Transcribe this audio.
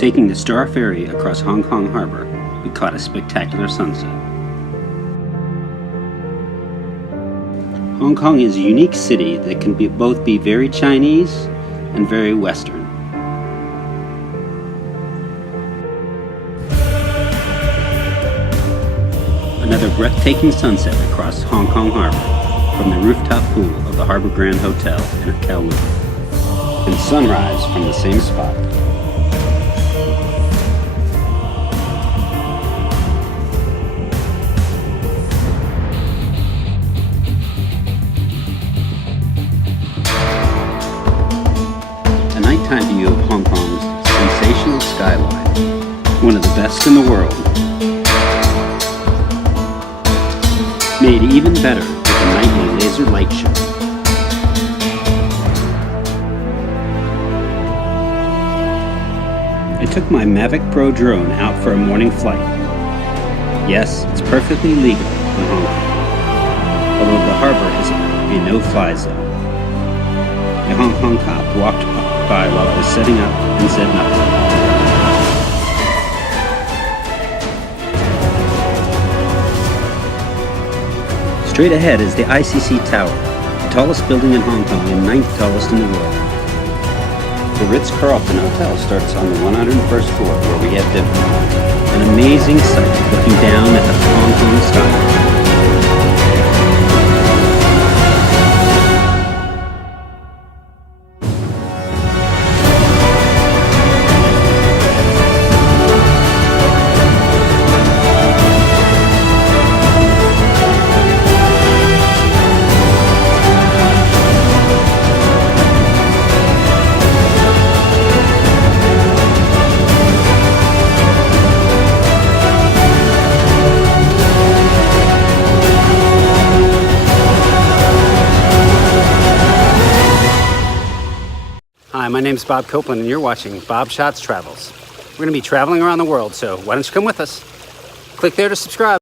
Taking the Star Ferry across Hong Kong Harbor, we caught a spectacular sunset. Hong Kong is a unique city that can both be very Chinese and very Western. Another breathtaking sunset across Hong Kong Harbor from the rooftop pool of the Harbor Grand Hotel in Kowloon, and sunrise from the same spot. A nighttime view of Hong Kong's sensational skyline, one of the best in the world. Made even better with a nightly laser light show. I took my Mavic Pro drone out for a morning flight. Yes, it's perfectly legal in Hong Kong, although the harbor is a no-fly zone. A Hong Kong cop walked by while I was setting up and said nothing. Straight ahead is the ICC Tower, the tallest building in Hong Kong and 9th tallest in the world. The Ritz-Carlton Hotel starts on the 101st floor where we have dinner. An amazing sight looking down at the Hong Kong skyline. Hi, my name is Bob Copeland and you're watching Bob Shots Travels. We're going to be traveling around the world, so why don't you come with us? Click there to subscribe.